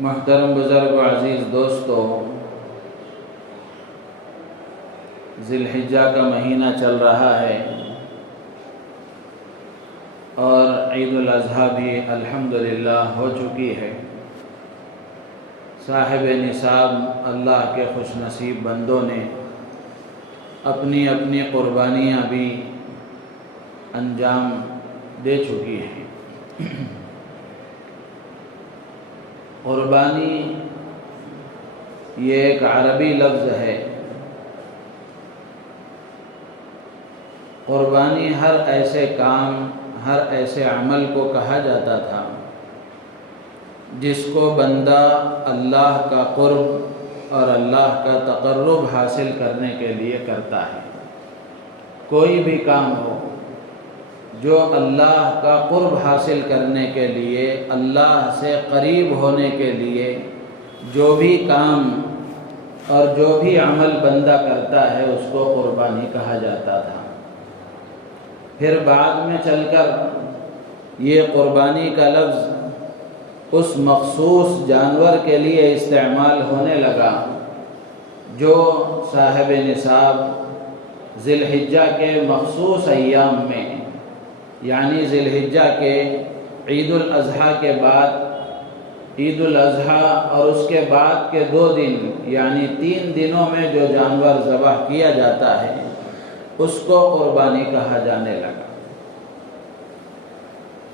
محترم بزرگ و عزیز دوستو، ذی الحجہ کا مہینہ چل رہا ہے اور عید الاضحیٰ بھی الحمدللہ ہو چکی ہے۔ صاحب نصاب اللہ کے خوش نصیب بندوں نے اپنی اپنی قربانیاں بھی انجام دے چکی ہیں۔ قربانی یہ ایک عربی لفظ ہے۔ قربانی ہر ایسے کام، ہر ایسے عمل کو کہا جاتا تھا جس کو بندہ اللہ کا قرب اور اللہ کا تقرب حاصل کرنے کے لیے کرتا ہے۔ کوئی بھی کام ہو جو اللہ کا قرب حاصل کرنے کے لیے، اللہ سے قریب ہونے کے لیے جو بھی کام اور جو بھی عمل بندہ کرتا ہے اس کو قربانی کہا جاتا تھا۔ پھر بعد میں چل کر یہ قربانی کا لفظ اس مخصوص جانور کے لیے استعمال ہونے لگا جو صاحب نصاب ذی الحجہ کے مخصوص ایام میں، یعنی ذی الحجہ کے عید الاضحیٰ کے بعد، عید الاضحیٰ اور اس کے بعد کے 2 دن یعنی 3 دنوں میں جو جانور ذبح کیا جاتا ہے اس کو قربانی کہا جانے لگا۔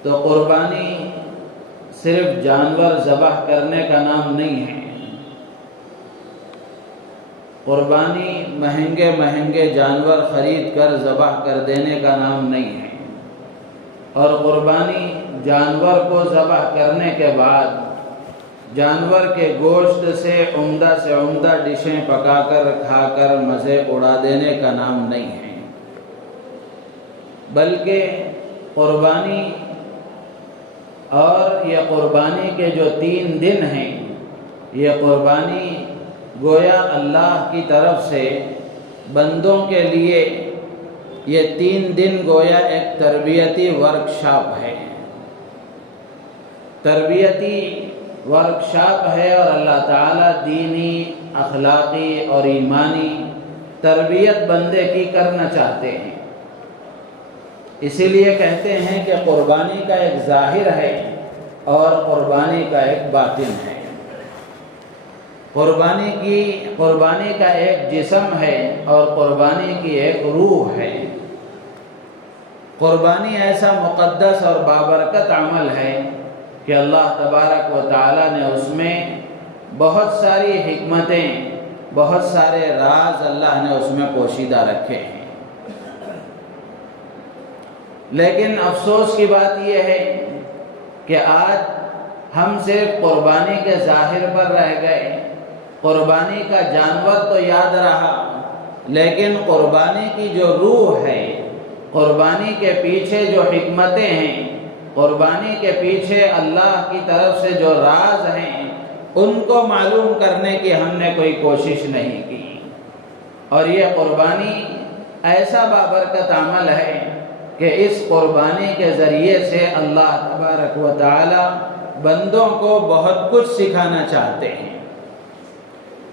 تو قربانی صرف جانور ذبح کرنے کا نام نہیں ہے۔ قربانی مہنگے مہنگے جانور خرید کر ذبح کر دینے کا نام نہیں ہے، اور قربانی جانور کو ذبح کرنے کے بعد جانور کے گوشت سے عمدہ ڈشیں پکا کر کھا کر مزے اڑا دینے کا نام نہیں ہے، بلکہ قربانی اور یہ قربانی کے جو 3 دن ہیں، یہ قربانی گویا اللہ کی طرف سے بندوں کے لیے یہ 3 دن گویا ایک تربیتی ورکشاپ ہے، تربیتی ورکشاپ ہے، اور اللہ تعالیٰ دینی، اخلاقی اور ایمانی تربیت بندے کی کرنا چاہتے ہیں۔ اسی لیے کہتے ہیں کہ قربانی کا ایک ظاہر ہے اور قربانی کا ایک باطن ہے۔ قربانی کا ایک جسم ہے اور قربانی کی ایک روح ہے۔ قربانی ایسا مقدس اور بابرکت عمل ہے کہ اللہ تبارک و تعالیٰ نے اس میں بہت ساری حکمتیں، بہت سارے راز اللہ نے اس میں پوشیدہ رکھے ہیں۔ لیکن افسوس کی بات یہ ہے کہ آج ہم صرف قربانی کے ظاہر پر رہ گئے۔ قربانی کا جانور تو یاد رہا، لیکن قربانی کی جو روح ہے، قربانی کے پیچھے جو حکمتیں ہیں، قربانی کے پیچھے اللہ کی طرف سے جو راز ہیں، ان کو معلوم کرنے کی ہم نے کوئی کوشش نہیں کی۔ اور یہ قربانی ایسا بابرکت عمل ہے کہ اس قربانی کے ذریعے سے اللہ تبارک و تعالی بندوں کو بہت کچھ سکھانا چاہتے ہیں۔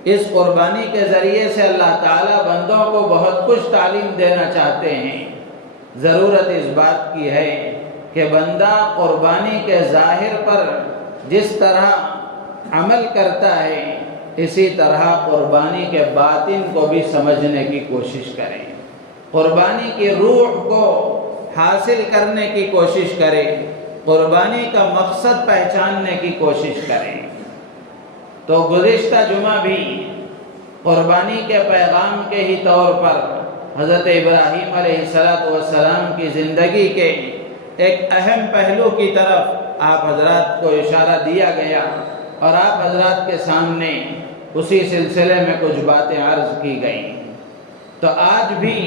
اس قربانی کے ذریعے سے اللہ تعالیٰ بندوں کو بہت کچھ تعلیم دینا چاہتے ہیں۔ ضرورت اس بات کی ہے کہ بندہ قربانی کے ظاہر پر جس طرح عمل کرتا ہے، اسی طرح قربانی کے باطن کو بھی سمجھنے کی کوشش کریں، قربانی کی روح کو حاصل کرنے کی کوشش کریں، قربانی کا مقصد پہچاننے کی کوشش کریں۔ تو گزشتہ جمعہ بھی قربانی کے پیغام کے ہی طور پر حضرت ابراہیم علیہ السلام کی زندگی کے ایک اہم پہلو کی طرف آپ حضرات کو اشارہ دیا گیا، اور آپ حضرات کے سامنے اسی سلسلے میں کچھ باتیں عرض کی گئیں۔ تو آج بھی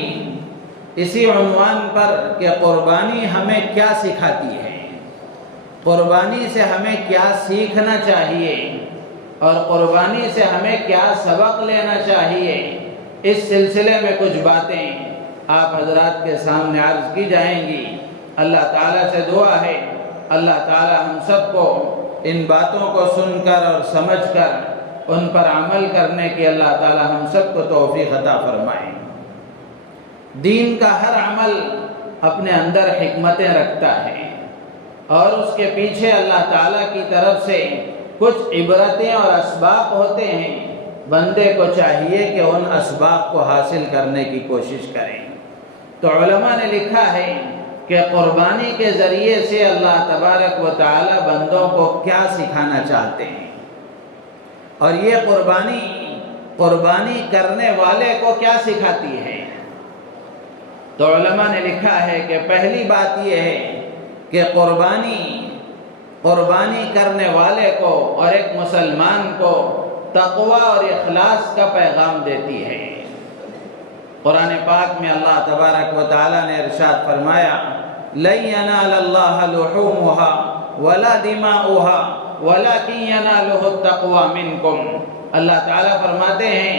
اسی عنوان پر کہ قربانی ہمیں کیا سکھاتی ہے، قربانی سے ہمیں کیا سیکھنا چاہیے، اور قربانی سے ہمیں کیا سبق لینا چاہیے، اس سلسلے میں کچھ باتیں آپ حضرات کے سامنے عرض کی جائیں گی۔ اللہ تعالیٰ سے دعا ہے اللہ تعالیٰ ہم سب کو ان باتوں کو سن کر اور سمجھ کر ان پر عمل کرنے کی اللہ تعالی ہم سب کو توفیق عطا فرمائیں۔ دین کا ہر عمل اپنے اندر حکمتیں رکھتا ہے اور اس کے پیچھے اللہ تعالیٰ کی طرف سے کچھ عبرتیں اور اسباق ہوتے ہیں۔ بندے کو چاہیے کہ ان اسباق کو حاصل کرنے کی کوشش کریں۔ تو علماء نے لکھا ہے کہ قربانی کے ذریعے سے اللہ تبارک و تعالی بندوں کو کیا سکھانا چاہتے ہیں، اور یہ قربانی کرنے والے کو کیا سکھاتی ہے۔ تو علماء نے لکھا ہے کہ پہلی بات یہ ہے کہ قربانی کرنے والے کو اور ایک مسلمان کو تقوی اور اخلاص کا پیغام دیتی ہے۔ قرآن پاک میں اللہ تبارک و تعالی نے ارشاد فرمایا لَن يَنَالَ اللَّهَ لُحُومُهَا وَلَا دِمَاؤُهَا وَلَكِنْ يَنَالُهُ التَّقْوَى مِنْكُمْ۔ اللہ تعالیٰ فرماتے ہیں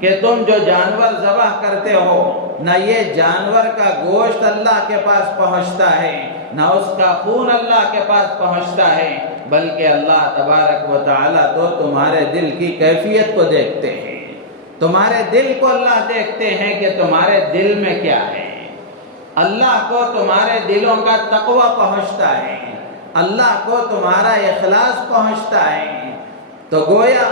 کہ تم جو جانور ذبح کرتے ہو، نہ یہ جانور کا گوشت اللہ کے پاس پہنچتا ہے، نہ اس کا خون اللہ کے پاس پہنچتا ہے، بلکہ اللہ تبارک و تعالیٰ تو تمہارے دل کی کیفیت کو دیکھتے ہیں۔ تمہارے دل کو اللہ دیکھتے ہیں کہ تمہارے دل میں کیا ہے۔ اللہ کو تمہارے دلوں کا تقوی پہنچتا ہے، اللہ کو تمہارا اخلاص پہنچتا ہے۔ تو گویا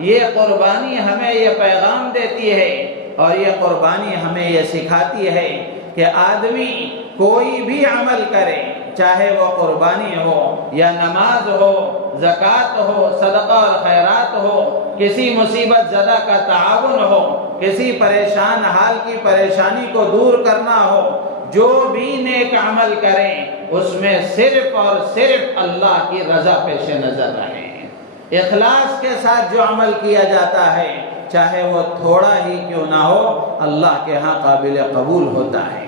یہ قربانی ہمیں یہ پیغام دیتی ہے اور یہ قربانی ہمیں یہ سکھاتی ہے کہ آدمی کوئی بھی عمل کرے، چاہے وہ قربانی ہو یا نماز ہو، زکوٰۃ ہو، صدقہ اور خیرات ہو، کسی مصیبت زدہ کا تعاون ہو، کسی پریشان حال کی پریشانی کو دور کرنا ہو، جو بھی نیک عمل کریں اس میں صرف اور صرف اللہ کی رضا پیش نظر رہے۔ اخلاص کے ساتھ جو عمل کیا جاتا ہے، چاہے وہ تھوڑا ہی کیوں نہ ہو، اللہ کے ہاں قابل قبول ہوتا ہے،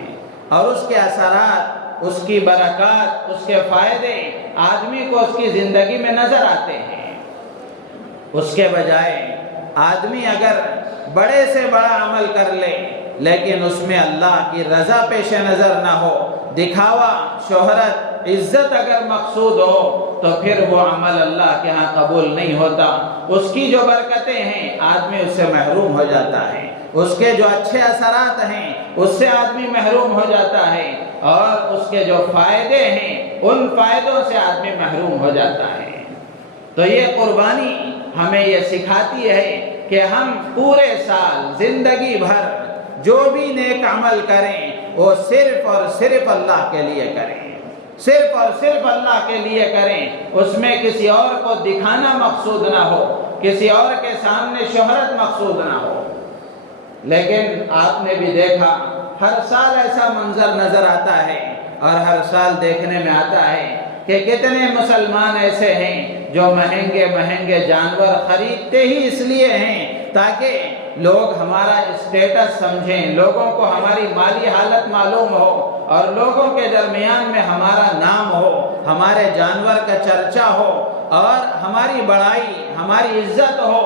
اور اس کے اثرات، اس کی برکات، اس کے فائدے آدمی کو اس کی زندگی میں نظر آتے ہیں۔ اس کے بجائے آدمی اگر بڑے سے بڑا عمل کر لے لیکن اس میں اللہ کی رضا پیش نظر نہ ہو، دکھاوا، شہرت، عزت اگر مقصود ہو، تو پھر وہ عمل اللہ کے ہاں قبول نہیں ہوتا۔ اس کی جو برکتیں ہیں آدمی اس سے محروم ہو جاتا ہے، اس کے جو اچھے اثرات ہیں اس سے آدمی محروم ہو جاتا ہے، اور اس کے جو فائدے ہیں ان فائدوں سے آدمی محروم ہو جاتا ہے۔ تو یہ قربانی ہمیں یہ سکھاتی ہے کہ ہم پورے سال زندگی بھر جو بھی نیک عمل کریں وہ صرف اور صرف اللہ کے لیے کریں، صرف اور صرف اللہ کے لیے کریں، اس میں کسی اور کو دکھانا مقصود نہ ہو، کسی اور کے سامنے شہرت مقصود نہ ہو۔ لیکن آپ نے بھی دیکھا ہر سال ایسا منظر نظر آتا ہے، اور ہر سال دیکھنے میں آتا ہے کہ کتنے مسلمان ایسے ہیں جو مہنگے مہنگے جانور خریدتے ہی اس لیے ہیں تاکہ لوگ ہمارا اسٹیٹس سمجھیں، لوگوں کو ہماری مالی حالت معلوم ہو، اور لوگوں کے درمیان میں ہمارا نام ہو، ہمارے جانور کا چرچا ہو، اور ہماری بڑائی، ہماری عزت ہو۔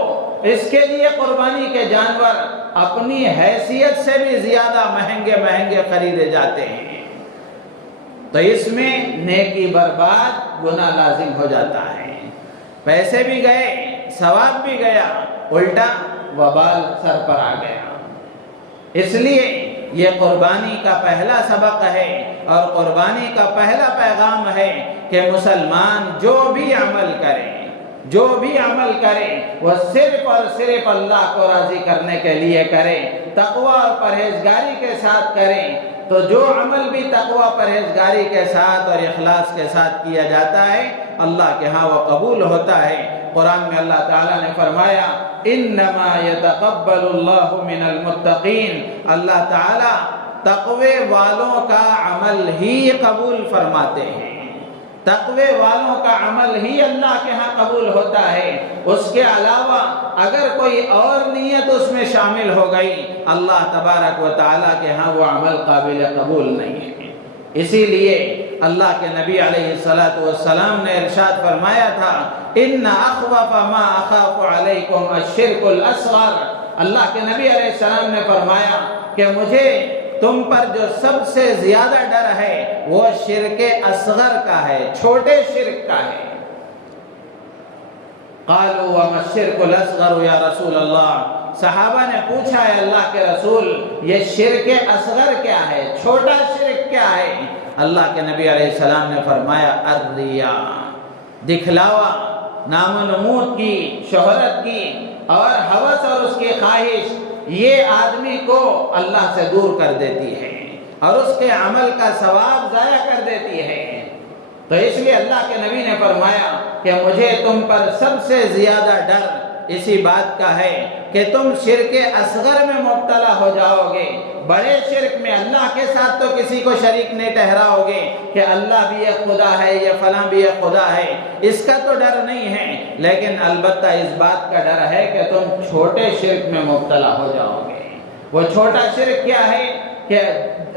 اس کے لیے قربانی کے جانور اپنی حیثیت سے بھی زیادہ مہنگے مہنگے خریدے جاتے ہیں۔ تو اس میں نیکی برباد، گناہ لازم ہو جاتا ہے، پیسے بھی گئے، ثواب بھی گیا، الٹا وبال سر پر آ گیا۔ اس لیے یہ قربانی کا پہلا سبق ہے اور قربانی کا پہلا پیغام ہے کہ مسلمان جو بھی عمل کرے وہ صرف اور صرف اللہ کو راضی کرنے کے لیے کرے، تقوی اور پرہیزگاری کے ساتھ کریں۔ تو جو عمل بھی تقوی پرہیزگاری کے ساتھ اور اخلاص کے ساتھ کیا جاتا ہے اللہ کے ہاں وہ قبول ہوتا ہے۔ قرآن میں اللہ تعالیٰ نے فرمایا انما یتقبل اللہ من المتقین، اللہ تعالیٰ تقوی والوں کا عمل ہی قبول فرماتے ہیں، تقوی والوں کا عمل ہی اللہ کے ہاں قبول ہوتا ہے۔ اس کے علاوہ اگر کوئی اور نیت اس میں شامل ہو گئی اللہ تبارک و تعالیٰ کے ہاں وہ عمل قابل قبول نہیں ہے۔ اسی لیے اللہ کے نبی علیہ السلام نے ارشاد فرمایا تھا ان اخوف ما اخاف علیکم الشرک الاصغر، اللہ کے نبی علیہ السلام نے فرمایا کہ مجھے تم پر جو سب سے زیادہ ڈر ہے وہ شرک اصغر کا ہے، چھوٹے شرک کا ہے۔ قالوا وما الشرك الاصغر یا رسول اللہ، صحابہ نے پوچھا ہے اللہ کے رسول یہ شرک اصغر کیا ہے، چھوٹا شرک کیا ہے؟ اللہ کے نبی علیہ السلام نے فرمایا الریا، دکھلاوا، نام و نمود کی، شہرت کی اور ہوس اور اس کی خواہش، یہ آدمی کو اللہ سے دور کر دیتی ہے اور اس کے عمل کا ثواب ضائع کر دیتی ہے۔ تو اس لیے اللہ کے نبی نے فرمایا کہ مجھے تم پر سب سے زیادہ ڈر اسی بات کا ہے کہ تم شرک اصغر میں مبتلا ہو جاؤ گے، بڑے شرک میں اللہ کے ساتھ تو کسی کو شریک نہیں ٹھہراؤ گے کہ اللہ بھی ایک خدا ہے یا فلاں بھی ایک خدا ہے، اس کا تو ڈر نہیں ہے، لیکن البتہ اس بات کا ڈر ہے کہ تم چھوٹے شرک میں مبتلا ہو جاؤ گے۔ وہ چھوٹا شرک کیا ہے کہ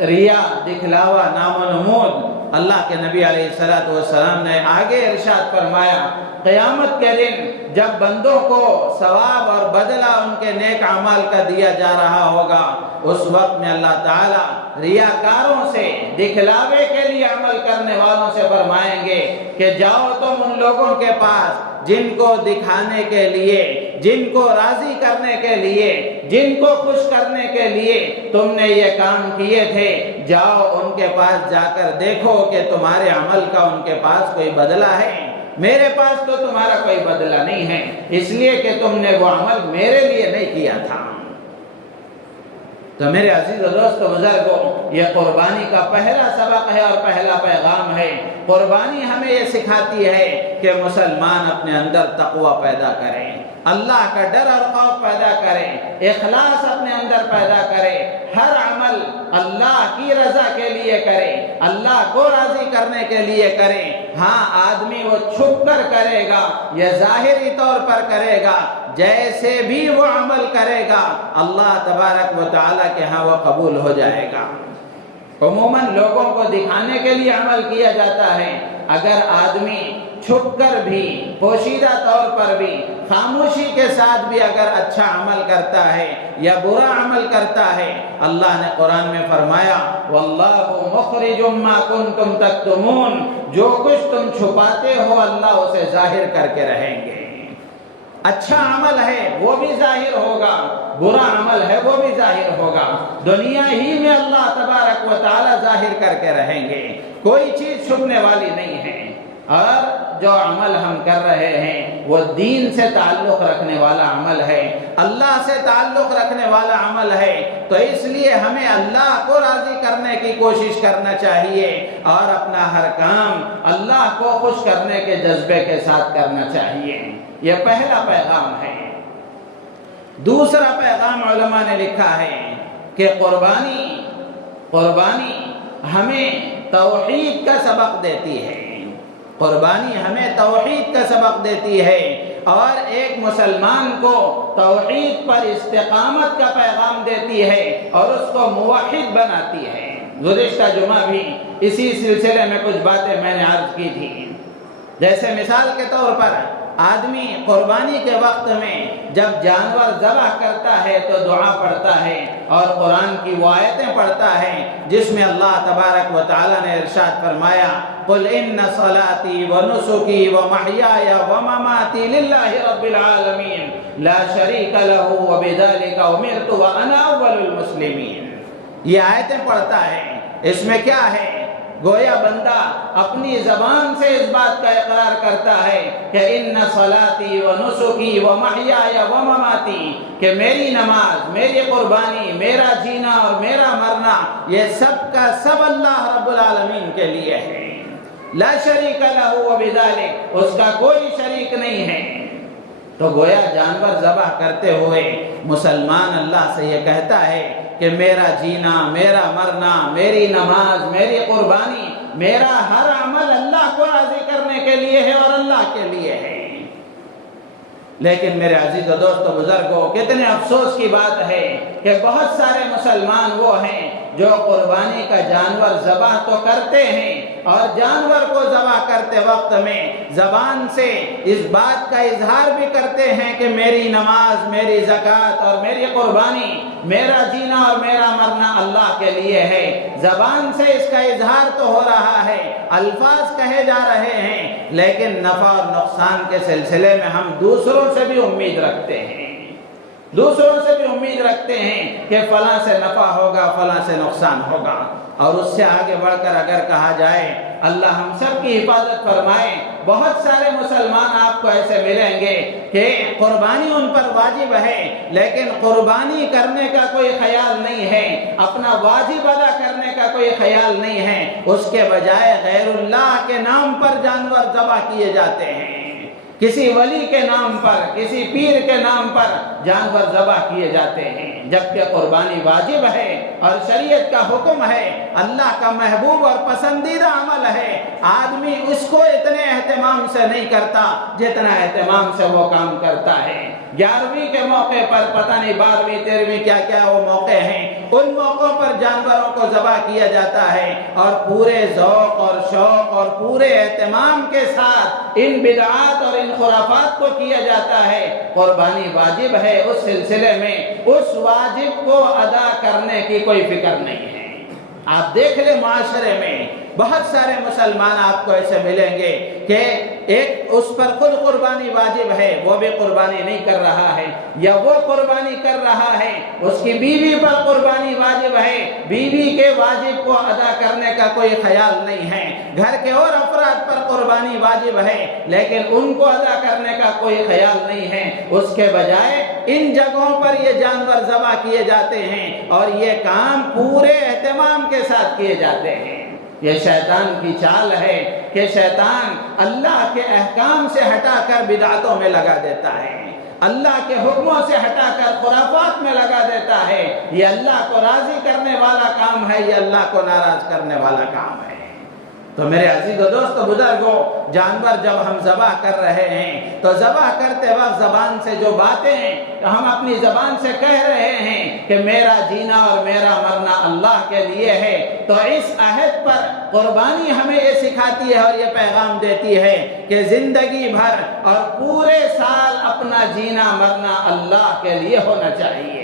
ریا، دکھلاوا، نام و نمود۔ اللہ کے نبی علیہ السلام نے آگے ارشاد فرمایا قیامت کے دن جب بندوں کو ثواب اور بدلہ ان کے نیک اعمال کا دیا جا رہا ہوگا، اس وقت میں اللہ تعالیٰ ریاکاروں سے، دکھلاوے کے لیے عمل کرنے والوں سے فرمائیں گے کہ جاؤ تم ان لوگوں کے پاس جن کو دکھانے کے لیے، جن کو راضی کرنے کے لیے، جن کو خوش کرنے کے لیے تم نے یہ کام کیے تھے، جاؤ ان کے پاس جا کر دیکھو کہ تمہارے عمل کا ان کے پاس کوئی بدلہ ہے۔ میرے پاس تو تمہارا کوئی بدلہ نہیں ہے، اس لیے کہ تم نے وہ عمل میرے لیے نہیں کیا تھا۔ تو میرے عزیز و دوست و بزرگوں، یہ قربانی کا پہلا سبق ہے اور پہلا پیغام ہے۔ قربانی ہمیں یہ سکھاتی ہے کہ مسلمان اپنے اندر تقوی پیدا کرے، اللہ کا ڈر اور خوف پیدا کرے، اخلاص اپنے اندر پیدا کرے، ہر عمل اللہ کی رضا کے لیے کرے، اللہ کو راضی کرنے کے لیے کرے۔ ہاں آدمی وہ چھپ کر کرے گا یا ظاہری طور پر کرے گا، جیسے بھی وہ عمل کرے گا اللہ تبارک و تعالیٰ کے ہاں وہ قبول ہو جائے گا۔ عموماً لوگوں کو دکھانے کے لیے عمل کیا جاتا ہے، اگر آدمی چھپ کر بھی، پوشیدہ طور پر بھی، خاموشی کے ساتھ بھی اگر اچھا عمل کرتا ہے یا برا عمل کرتا ہے، اللہ نے قرآن میں فرمایا وَاللَّهُ مُخْرِجٌ مَا كُنْتُمْ تَكْتُمُونَ، جو کچھ تم چھپاتے ہو اللہ اسے ظاہر کر کے رہیں گے۔ اچھا عمل ہے وہ بھی ظاہر ہوگا، برا عمل ہے وہ بھی ظاہر ہوگا، دنیا ہی میں اللہ تبارک و تعالی ظاہر کر کے رہیں گے، کوئی چیز چھپنے والی نہیں ہے۔ اور جو عمل ہم کر رہے ہیں وہ دین سے تعلق رکھنے والا عمل ہے، اللہ سے تعلق رکھنے والا عمل ہے، تو اس لیے ہمیں اللہ کو راضی کرنے کی کوشش کرنا چاہیے اور اپنا ہر کام اللہ کو خوش کرنے کے جذبے کے ساتھ کرنا چاہیے۔ یہ پہلا پیغام ہے۔ دوسرا پیغام علماء نے لکھا ہے کہ قربانی ہمیں توحید کا سبق دیتی ہے، قربانی ہمیں توحید کا سبق دیتی ہے اور ایک مسلمان کو توحید پر استقامت کا پیغام دیتی ہے اور اس کو موحد بناتی ہے۔ گزشتہ جمعہ بھی اسی سلسلے میں کچھ باتیں میں نے عرض کی تھی، جیسے مثال کے طور پر آدمی قربانی کے وقت میں جب جانور ذبح کرتا ہے تو دعا پڑھتا ہے اور قرآن کی وہ آیتیں پڑھتا ہے جس میں اللہ تبارک و تعالی نے ارشاد فرمایا قُلْ إِنَّ صَلَاتِي وَنُسُكِي وَمَحْيَايَ وَمَمَاتِي لِلَّهِ رَبِّ الْعَالَمِينَ لَا شَرِيكَ لَهُ وَبِذَلِكَ أُمِرْتُ وَأَنَا أَوَّلُ الْمُسْلِمِينَ۔ یہ آیتیں پڑھتا ہے، اس میں کیا ہے؟ گویا بندہ اپنی زبان سے اس بات کا اقرار کرتا ہے کہ ان صلاتی و نسکی و محیای و مماتی، کہ میری نماز، میری قربانی، میرا جینا اور میرا مرنا یہ سب کا سب اللہ رب العالمین کے لیے ہے۔ لا شریک لہ وبذالک، اس کا کوئی شریک نہیں ہے۔ تو گویا جانور ذبح کرتے ہوئے مسلمان اللہ سے یہ کہتا ہے کہ میرا جینا، میرا مرنا، میری نماز، میری قربانی، میرا ہر عمل اللہ کو راضی کرنے کے لیے ہے اور اللہ کے لیے ہے۔ لیکن میرے عزیز و دوست و بزرگوں، کتنے افسوس کی بات ہے کہ بہت سارے مسلمان وہ ہیں جو قربانی کا جانور ذبح تو کرتے ہیں اور جانور کو ذبح کرتے وقت میں زبان سے اس بات کا اظہار بھی کرتے ہیں کہ میری نماز، میری زکوٰۃ اور میری قربانی، میرا جینا اور میرا مرنا اللہ کے لیے ہے، زبان سے اس کا اظہار تو ہو رہا ہے، الفاظ کہے جا رہے ہیں، لیکن نفع اور نقصان کے سلسلے میں ہم دوسروں سے بھی امید رکھتے ہیں، دوسروں سے بھی امید رکھتے ہیں کہ فلاں سے نفع ہوگا، فلاں سے نقصان ہوگا۔ اور اس سے آگے بڑھ کر اگر کہا جائے، اللہ ہم سب کی حفاظت فرمائے، بہت سارے مسلمان آپ کو ایسے ملیں گے کہ قربانی ان پر واجب ہے، لیکن قربانی کرنے کا کوئی خیال نہیں ہے، اپنا واجب ادا کرنے کا کوئی خیال نہیں ہے، اس کے بجائے غیر اللہ کے نام پر جانور ذبح کیے جاتے ہیں، کسی ولی کے نام پر، کسی پیر کے نام پر جانور ذبح کیے جاتے ہیں، جبکہ قربانی واجب ہے اور شریعت کا حکم ہے، اللہ کا محبوب اور پسندیدہ عمل ہے، آدمی اس کو اتنے اہتمام سے نہیں کرتا جتنا اہتمام سے وہ کام کرتا ہے۔ 11ویں کے موقع پر پتہ نہیں 12ویں 13ویں کیا کیا وہ موقع ہیں، ان موقعوں پر جانوروں کو ذبح کیا جاتا ہے اور پورے ذوق اور شوق اور پورے اہتمام کے ساتھ ان بدعات اور ان خرافات کو کیا جاتا ہے۔ قربانی واجب ہے، اس سلسلے میں اس واجب کو ادا کرنے کی کوئی فکر نہیں ہے۔ آپ دیکھ لیں معاشرے میں بہت سارے مسلمان آپ کو ایسے ملیں گے کہ ایک اس پر خود قربانی واجب ہے، وہ بھی قربانی نہیں کر رہا ہے، یا وہ قربانی کر رہا ہے، اس کی بیوی پر قربانی واجب ہے، بیوی کے واجب کو ادا کرنے کا کوئی خیال نہیں ہے، گھر کے اور افراد پر قربانی واجب ہے لیکن ان کو ادا کرنے کا کوئی خیال نہیں ہے، اس کے بجائے ان جگہوں پر یہ جانور ذبح کیے جاتے ہیں اور یہ کام پورے اہتمام کے ساتھ کیے جاتے ہیں۔ یہ شیطان کی چال ہے کہ شیطان اللہ کے احکام سے ہٹا کر بدعتوں میں لگا دیتا ہے، اللہ کے حکموں سے ہٹا کر خرافات میں لگا دیتا ہے۔ یہ اللہ کو راضی کرنے والا کام ہے، یہ اللہ کو ناراض کرنے والا کام ہے۔ تو میرے عزیز و دوست بزرگوں، جانور جب ہم ذبح کر رہے ہیں تو ذبح کرتے وقت زبان سے جو باتیں ہم اپنی زبان سے کہہ رہے ہیں کہ میرا جینا اور میرا مرنا اللہ کے لیے ہے، تو اس عہد پر قربانی ہمیں یہ سکھاتی ہے اور یہ پیغام دیتی ہے کہ زندگی بھر اور پورے سال اپنا جینا مرنا اللہ کے لیے ہونا چاہیے،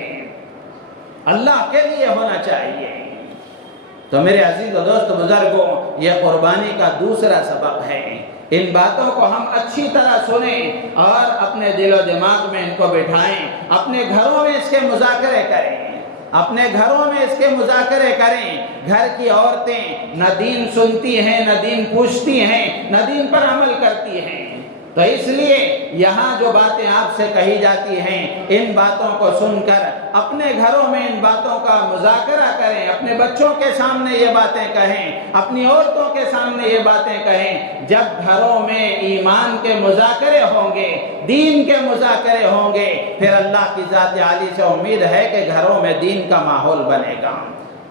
اللہ کے لیے ہونا چاہیے۔ تو میرے عزیز و دوست بزرگوں، یہ قربانی کا دوسرا سبق ہے۔ ان باتوں کو ہم اچھی طرح سنیں اور اپنے دل و دماغ میں ان کو بٹھائیں، اپنے گھروں میں اس کے مذاکرے کریں، اپنے گھروں میں اس کے مذاکرے کریں۔ گھر کی عورتیں نہ دین سنتی ہیں، نہ دین پوچھتی ہیں، نہ دین پر عمل کرتی ہیں، تو اس لیے یہاں جو باتیں آپ سے کہی جاتی ہیں، ان باتوں کو سن کر اپنے گھروں میں ان باتوں کا مذاکرہ کریں، اپنے بچوں کے سامنے یہ باتیں کہیں، اپنی عورتوں کے سامنے یہ باتیں کہیں۔ جب گھروں میں ایمان کے مذاکرے ہوں گے، دین کے مذاکرے ہوں گے، پھر اللہ کی ذات عالی سے امید ہے کہ گھروں میں دین کا ماحول بنے گا۔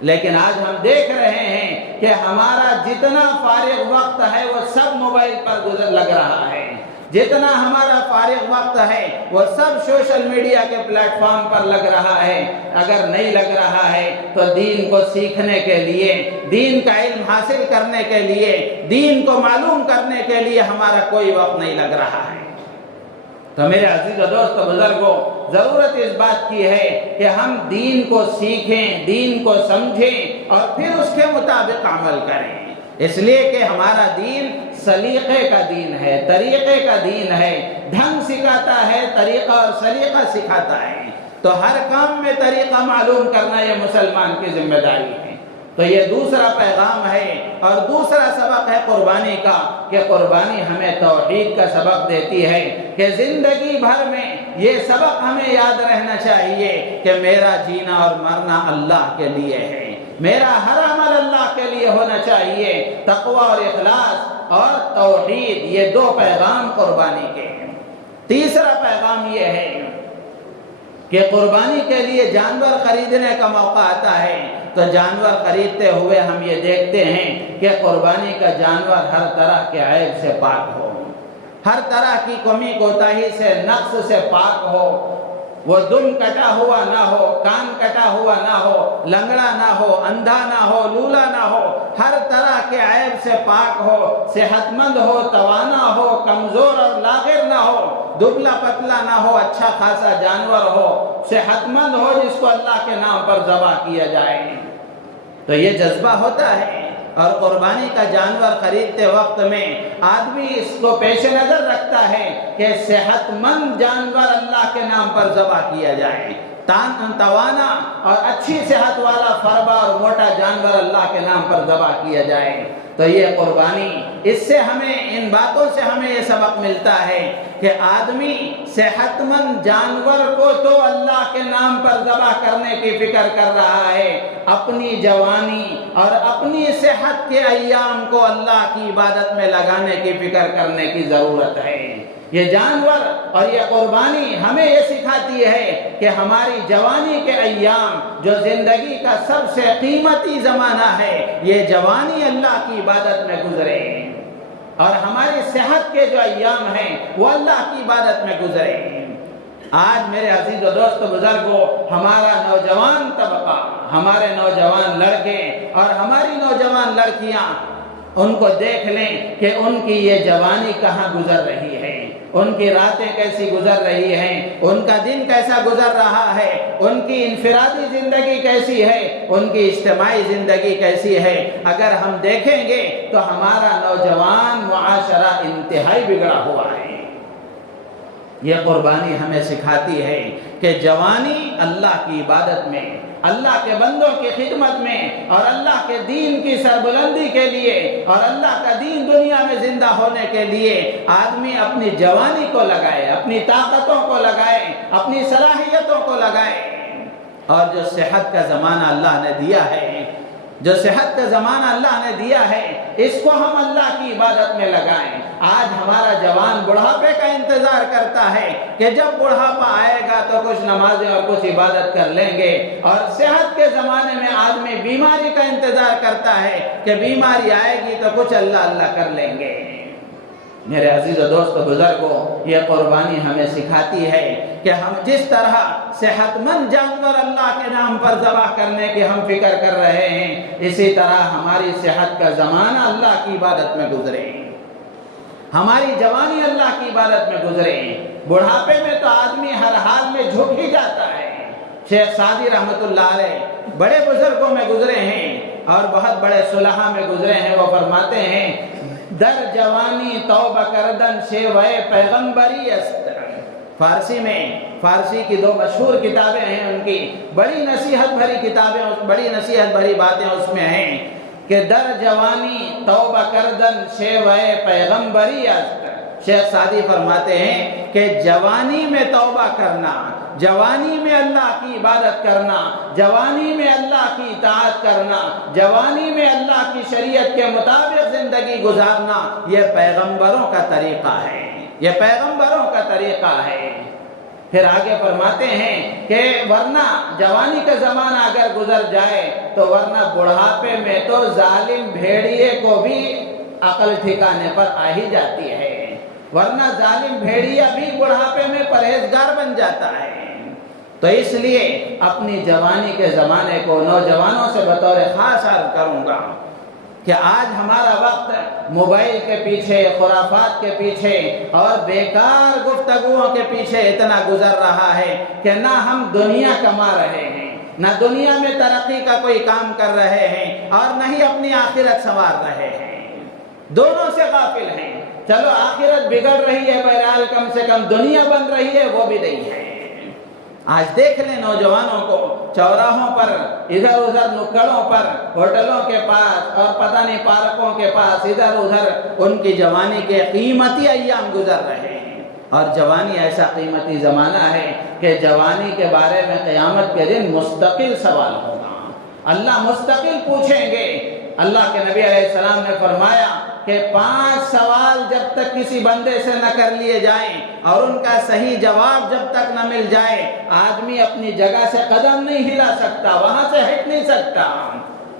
لیکن آج ہم دیکھ رہے ہیں کہ ہمارا جتنا فارغ وقت ہے وہ سب موبائل پر لگ رہا ہے، جتنا ہمارا فارغ وقت ہے وہ سب سوشل میڈیا کے پلیٹ فارم پر لگ رہا ہے۔ اگر نہیں لگ رہا ہے تو دین کو سیکھنے کے لیے، دین کا علم حاصل کرنے کے لیے، دین کو معلوم کرنے کے لیے ہمارا کوئی وقت نہیں لگ رہا ہے۔ تو میرے عزیز و دوست بزرگوں، ضرورت اس بات کی ہے کہ ہم دین کو سیکھیں، دین کو سمجھیں اور پھر اس کے مطابق عمل کریں، اس لیے کہ ہمارا دین سلیقے کا دین ہے، طریقے کا دین ہے، ڈھنگ سکھاتا ہے، طریقہ اور سلیقہ سکھاتا ہے۔ تو ہر کام میں طریقہ معلوم کرنا یہ مسلمان کی ذمہ داری ہے۔ تو یہ دوسرا پیغام ہے اور دوسرا سبق ہے قربانی کا، کہ قربانی ہمیں توحید کا سبق دیتی ہے کہ زندگی بھر میں یہ سبق ہمیں یاد رہنا چاہیے کہ میرا جینا اور مرنا اللہ کے لیے ہے، میرا ہر عمل اللہ کے لیے ہونا چاہیے۔ تقوی اور اخلاص اور توحید، یہ دو پیغام قربانی کے ہیں۔ تیسرا پیغام یہ ہے کہ قربانی کے لیے جانور خریدنے کا موقع آتا ہے تو جانور خریدتے ہوئے ہم یہ دیکھتے ہیں کہ قربانی کا جانور ہر طرح کے عیب سے پاک ہو، ہر طرح کی کمی کوتاہی سے، نقص سے پاک ہو، وہ دم کٹا ہوا نہ ہو، کان کٹا ہوا نہ ہو، لنگڑا نہ ہو، اندھا نہ ہو، لولا نہ ہو، ہر طرح کے عیب سے پاک ہو، صحت مند ہو، توانا ہو، کمزور اور لاغر نہ ہو، دبلا پتلا نہ ہو، اچھا خاصا جانور ہو، صحت مند ہو، جس کو اللہ کے نام پر ذبح کیا جائے۔ تو یہ جذبہ ہوتا ہے، اور قربانی کا جانور خریدتے وقت میں آدمی اس کو پیش نظر رکھتا ہے کہ صحت مند جانور اللہ کے نام پر ذبح کیا جائے، توانا اور اچھی صحت والا فربا اور موٹا جانور اللہ کے نام پر ذبح کیا جائے۔ تو یہ قربانی، اس سے ہمیں، ان باتوں سے ہمیں یہ سبق ملتا ہے کہ آدمی صحت مند جانور کو تو اللہ کے نام پر ذبح کرنے کی فکر کر رہا ہے، اپنی جوانی اور اپنی صحت کے ایام کو اللہ کی عبادت میں لگانے کی فکر کرنے کی ضرورت ہے۔ یہ جانور اور یہ قربانی ہمیں یہ سکھاتی ہے کہ ہماری جوانی کے ایام، جو زندگی کا سب سے قیمتی زمانہ ہے، یہ جوانی اللہ کی عبادت میں گزرے، اور ہماری صحت کے جو ایام ہیں وہ اللہ کی عبادت میں گزرے۔ آج میرے عزیز و دوست بزرگوں، ہمارا نوجوان طبقہ، ہمارے نوجوان لڑکے اور ہماری نوجوان لڑکیاں، ان کو دیکھ لیں کہ ان کی یہ جوانی کہاں گزر رہی ہے، ان کی راتیں کیسی گزر رہی ہیں، ان کا دن کیسا گزر رہا ہے، ان کی انفرادی زندگی کیسی ہے، ان کی اجتماعی زندگی کیسی ہے۔ اگر ہم دیکھیں گے تو ہمارا نوجوان معاشرہ انتہائی بگڑا ہوا ہے۔ یہ قربانی ہمیں سکھاتی ہے کہ جوانی اللہ کی عبادت میں، اللہ کے بندوں کی خدمت میں، اور اللہ کے دین کی سربلندی کے لیے، اور اللہ کا دین دنیا میں زندہ ہونے کے لیے آدمی اپنی جوانی کو لگائے، اپنی طاقتوں کو لگائے، اپنی صلاحیتوں کو لگائے۔ اور جو صحت کا زمانہ اللہ نے دیا ہے، جو صحت کا زمانہ اللہ نے دیا ہے، اس کو ہم اللہ کی عبادت میں لگائیں۔ آج ہمارا جوان بڑھاپے کا انتظار کرتا ہے کہ جب بڑھاپا آئے گا تو کچھ نمازیں اور کچھ عبادت کر لیں گے، اور صحت کے زمانے میں آدمی بیماری کا انتظار کرتا ہے کہ بیماری آئے گی تو کچھ اللہ اللہ کر لیں گے۔ میرے عزیز و دوست بزرگوں، یہ قربانی ہمیں سکھاتی ہے کہ ہم جس طرح صحت مند جانور اللہ کے نام پر ذبح کرنے کی ہم فکر کر رہے ہیں، اسی طرح ہماری صحت کا زمانہ اللہ کی عبادت میں گزرے، ہماری جوانی اللہ کی عبادت میں گزرے۔ بڑھاپے میں تو آدمی ہر حال میں جھک ہی جاتا ہے۔ شیخ سعدی رحمت اللہ علیہ بڑے بزرگوں میں گزرے ہیں اور بہت بڑے صلحاء میں گزرے ہیں، وہ فرماتے ہیں، در جوانی توبہ کردن شیوہ پیغمبری است۔ فارسی میں، فارسی کی دو مشہور کتابیں ہیں ان کی، بڑی نصیحت بھری کتابیں، بڑی نصیحت بھری باتیں اس میں ہیں کہ در جوانی توبہ کردن شیوہ پیغمبری است۔ شیخ سعدی فرماتے ہیں کہ جوانی میں توبہ کرنا، جوانی میں اللہ کی عبادت کرنا، جوانی میں اللہ کی اطاعت کرنا، جوانی میں اللہ کی شریعت کے مطابق زندگی گزارنا، یہ پیغمبروں کا طریقہ ہے، یہ پیغمبروں کا طریقہ ہے۔ پھر آگے فرماتے ہیں کہ ورنہ جوانی کا زمانہ اگر گزر جائے تو ورنہ بڑھاپے میں تو ظالم بھیڑیے کو بھی عقل ٹھکانے پر آ ہی جاتی ہے، ورنہ ظالم بھیڑیا بھی بڑھاپے میں پرہیزگار بن جاتا ہے۔ تو اس لیے اپنی جوانی کے زمانے کو نوجوانوں سے بطور خاص عرض کروں گا کہ آج ہمارا وقت موبائل کے پیچھے، خرافات کے پیچھے اور بیکار گفتگوؤں کے پیچھے اتنا گزر رہا ہے کہ نہ ہم دنیا کما رہے ہیں، نہ دنیا میں ترقی کا کوئی کام کر رہے ہیں، اور نہ ہی اپنی آخرت سنوار رہے ہیں، دونوں سے غافل ہیں۔ چلو آخرت بگڑ رہی ہے، بہرحال کم سے کم دنیا بن رہی ہے، وہ بھی نہیں ہے۔ آج دیکھ لیں نوجوانوں کو چوراہوں پر، ادھر ادھر نکڑوں پر، ہوٹلوں کے پاس اور پتہ نہیں پارکوں کے پاس، ادھر ادھر ان کی جوانی کے قیمتی ایام گزر رہے ہیں۔ اور جوانی ایسا قیمتی زمانہ ہے کہ جوانی کے بارے میں قیامت کے دن مستقل سوال ہوگا، اللہ مستقل پوچھیں گے۔ اللہ کے نبی علیہ السلام نے فرمایا کہ 5 سوال جب تک کسی بندے سے نہ کر لیے جائیں اور ان کا صحیح جواب جب تک نہ مل جائے، آدمی اپنی جگہ سے قدم نہیں ہلا سکتا، وہاں سے ہٹ نہیں سکتا۔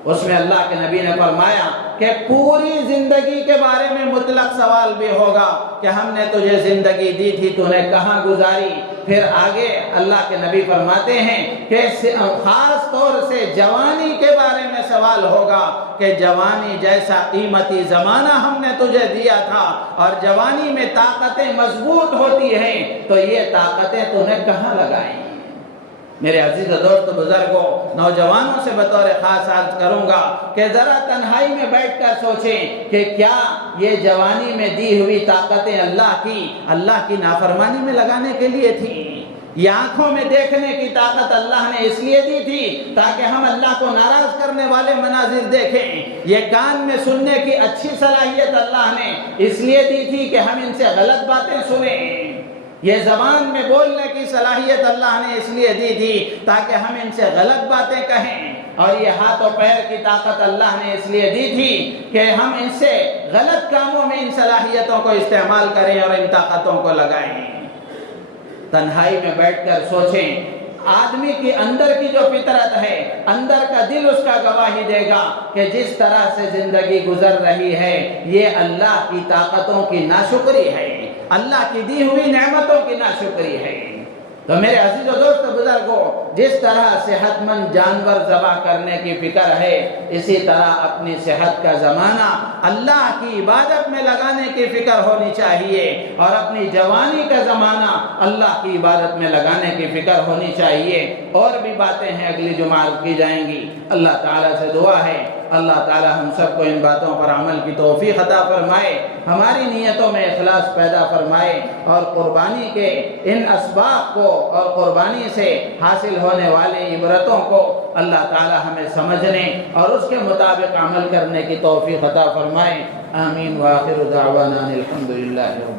اس میں اللہ کے نبی نے فرمایا کہ پوری زندگی کے بارے میں مطلق سوال بھی ہوگا کہ ہم نے تجھے زندگی دی تھی، تو نے کہاں گزاری۔ پھر آگے اللہ کے نبی فرماتے ہیں کہ خاص طور سے جوانی کے بارے میں سوال ہوگا کہ جوانی جیسا قیمتی زمانہ ہم نے تجھے دیا تھا اور جوانی میں طاقتیں مضبوط ہوتی ہیں، تو یہ طاقتیں تو نے کہاں لگائیں۔ میرے عزیز دوست بزرگوں، نوجوانوں سے بطور خاص عرض کروں گا کہ ذرا تنہائی میں بیٹھ کر سوچیں کہ کیا یہ جوانی میں دی ہوئی طاقتیں اللہ کی نافرمانی میں لگانے کے لیے تھیں؟ یہ آنکھوں میں دیکھنے کی طاقت اللہ نے اس لیے دی تھی تاکہ ہم اللہ کو ناراض کرنے والے مناظر دیکھیں۔ یہ کان میں سننے کی اچھی صلاحیت اللہ نے اس لیے دی تھی کہ ہم ان سے غلط باتیں سنیں۔ یہ زبان میں بولنے کی صلاحیت اللہ نے اس لیے دی تھی تاکہ ہم ان سے غلط باتیں کہیں، اور یہ ہاتھ و پیر کی طاقت اللہ نے اس لیے دی تھی کہ ہم ان سے غلط کاموں میں ان صلاحیتوں کو استعمال کریں اور ان طاقتوں کو لگائیں۔ تنہائی میں بیٹھ کر سوچیں، آدمی کی اندر کی جو فطرت ہے، اندر کا دل اس کا گواہی دے گا کہ جس طرح سے زندگی گزر رہی ہے یہ اللہ کی طاقتوں کی ناشکری ہے، اللہ کی دی ہوئی نعمتوں کی ناشکری ہے۔ تو میرے عزیز و دوست بزرگوں، جس طرح صحت مند جانور ذبح کرنے کی فکر ہے، اسی طرح اپنی صحت کا زمانہ اللہ کی عبادت میں لگانے کی فکر ہونی چاہیے، اور اپنی جوانی کا زمانہ اللہ کی عبادت میں لگانے کی فکر ہونی چاہیے۔ اور بھی باتیں ہیں اگلی جمعہ کی جائیں گی۔ اللہ تعالیٰ سے دعا ہے اللہ تعالیٰ ہم سب کو ان باتوں پر عمل کی توفیق عطا فرمائے، ہماری نیتوں میں اخلاص پیدا فرمائے، اور قربانی کے ان اسباب کو اور قربانی سے حاصل ہونے والے عبرتوں کو اللہ تعالیٰ ہمیں سمجھنے اور اس کے مطابق عمل کرنے کی توفیق عطا فرمائے۔ آمین۔ وآخر دعوانا الحمدللہ۔